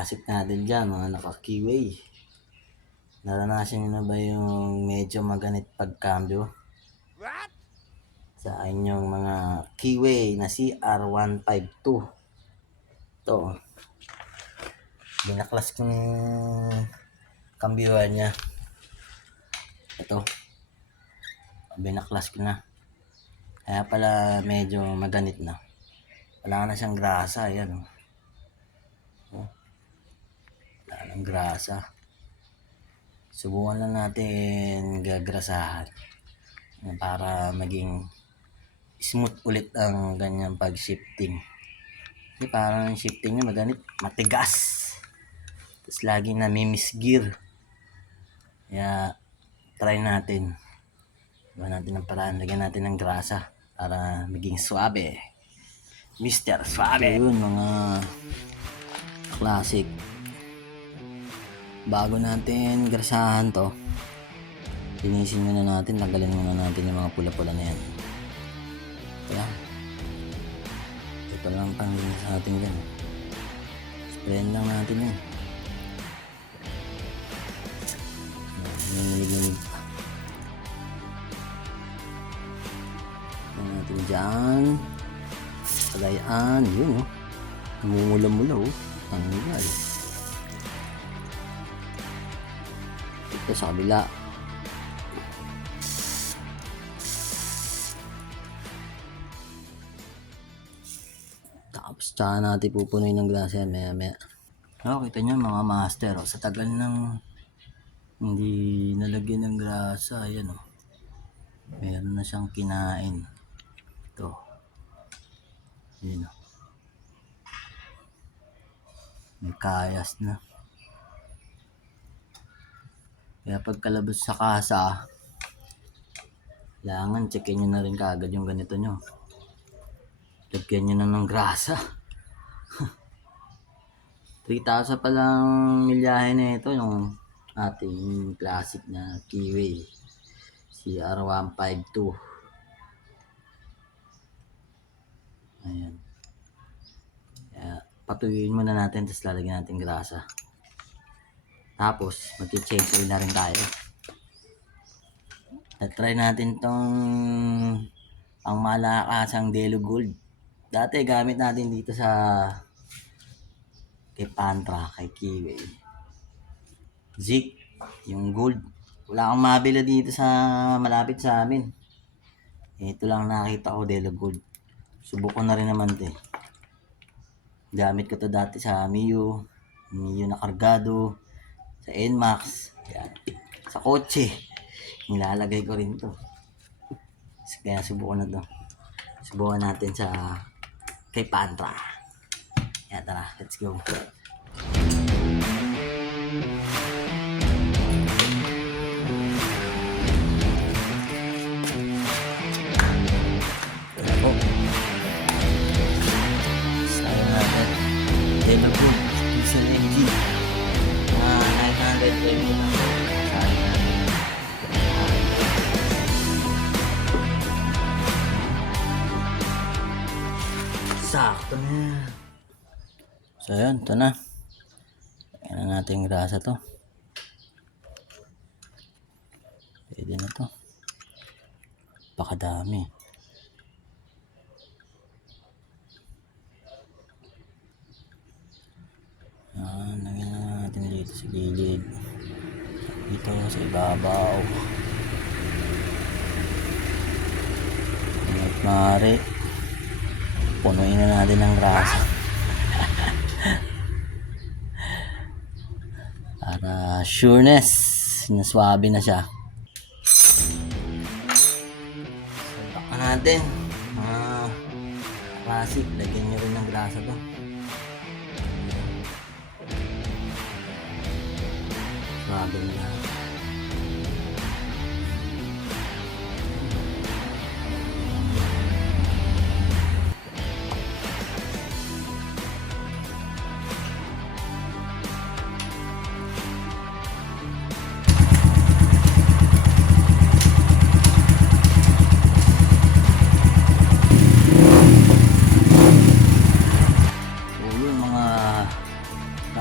classic natin dyan, mga naka-keyway. Naranasan nyo na ba yung medyo maganit pagkambyo? Sa inyong mga keyway na CR152. Ito. Binaklas kong kambyuhan niya. Ito. Binaklas ko na. Kaya pala medyo maganit na. Wala na siyang grasa. Ayan. oh. Oh. Nang grasa. Subukan lang natin gagrasahan. Para maging smooth ulit ang ganyang pag-shifting. Kasi parang ang shifting niya maganit, matigas. Tapos laging namimisgear. Kaya try natin. Gawa natin ng paraan. Lagyan natin ng grasa para maging suabe. Mr. Suabe. Yun, mga classic. Bago natin grasahan to, linisin muna natin, tanggalin muna natin yung mga pula-pula na yan. Lang. Ito lang pang linis natin dyan. Sprayin lang natin yan. Nanginig-ninig pa. Natin dyan. Pagayaan. Yun oh. Namumula-mula oh. Tanggal. Ito sa kabila. Tapos tsaka natin pupunoy ng glass yan maya maya. Oh, kita nyo mga master. Oh, sa tagal ng hindi nalagyan ng grasa, ayan oh. Meron na siyang kinain. Ito. Yun oh. May kayas na. Kaya pagkalabas sa kasa, kailangan checkin nyo na rin kaagad yung ganito nyo. Lagyan nyo na ng grasa. 3,000 pa lang milyahe na ito yung ating classic na Kiwi. CR152. Ayan. Kaya patuyuin muna natin tapos lalagyan natin grasa. Tapos, mag-change oil na rin tayo. At try natin tong ang malakasang Delo Gold. Dati gamit natin dito sa kay Pantra, kay Kiwi. Zik, yung gold. Wala akong mabila dito sa malapit sa amin. Ito lang nakita ko Delo Gold. Subukan na rin naman 'to. eh. Gamit ko to dati sa Miu, Miu na kargado, sa NMAX, yan. sa kotse. Nilalagay ko rin to. Kaya subukan na to. Subukan natin sa kay Pantra. Yan, tara, let's go. Tara Yan. So yun, ito na. Ayan na natin yung grasa to. Pwede na to. Pakadami. Yan, lagyan na natin dito sa gilid. Dito sa ibabaw. At maaari, punuin na natin ng grasa. Para sureness, sinaswabe na siya. Baka natin, mga classic, lagyan nyo rin ng grasa to. Swabe na.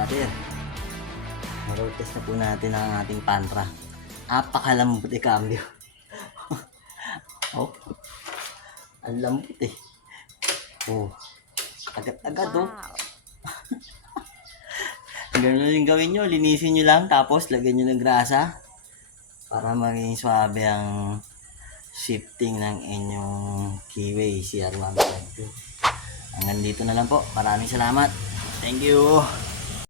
Mga brother. Buksan po natin ang ating pantra. Apakalambot eh cambio. oh. Ang lambot eh. Oh. Agad-agad oh. Ganun yung gawin nyo. Linisin nyo lang tapos lagyan nyo ng grasa para maging swabe ang shifting ng inyong keyway CR152. Hanggang dito na lang po. Maraming salamat. Thank you.